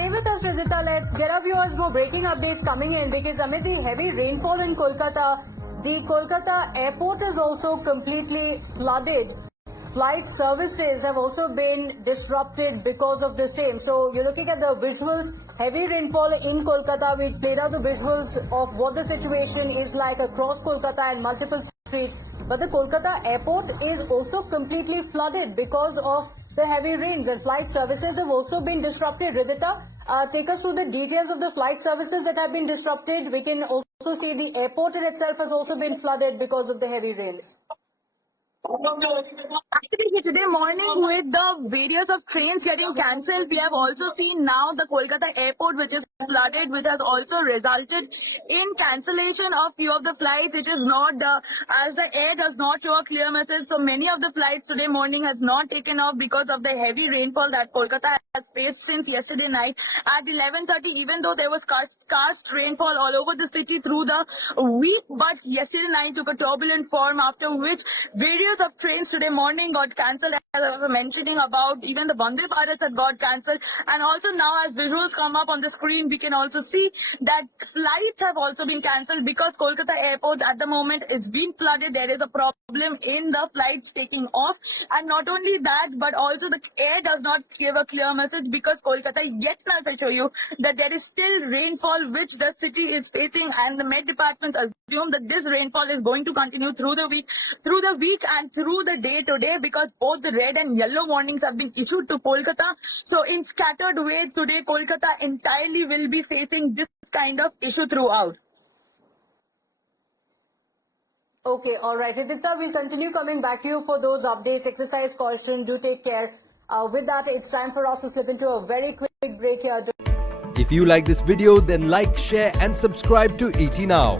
Stay with us, Rizita. Let's get our viewers more breaking updates coming in because amid the heavy rainfall in Kolkata, the Kolkata airport is also completely flooded. Flight services have also been disrupted because of the same. So you're looking at the visuals, heavy rainfall in Kolkata. We played out the visuals of what the situation is like across Kolkata and multiple streets. But the Kolkata airport is also completely flooded because of the heavy rains, and flight services have also been disrupted. Ridhita, take us through the details of the flight services that have been disrupted. We can also see the airport in itself has also been flooded because of the heavy rains. Actually, today morning with the various of trains getting cancelled, we have also seen now the Kolkata airport which is flooded, which has also resulted in cancellation of few of the flights. It is not, as the air does not show a clear message, so many of the flights today morning has not taken off because of the heavy rainfall that Kolkata has faced since yesterday night. At 11:30, even though there was scarce rainfall all over the city through the week, but yesterday night took a turbulent form, after which various of trains today morning got cancelled, as I was mentioning about. Even the Vande Bharat had got cancelled, and also now as visuals come up on the screen, we can also see that flights have also been cancelled because Kolkata airport at the moment is being flooded. There is a problem in the flights taking off, and not only that, but also the air does not give a clear message because Kolkata, yet as I show you, that there is still rainfall which the city is facing, and the Met departments assume that this rainfall is going to continue through the week and through the day today, because both the red and yellow warnings have been issued to Kolkata. So in scattered way today, Kolkata entirely will be facing this kind of issue throughout. Okay, all right. Ridhita, we'll continue coming back to you for those updates. Exercise caution. Do take care. With that, it's time for us to slip into a very quick break here. If you like this video, then like, share and subscribe to ET Now.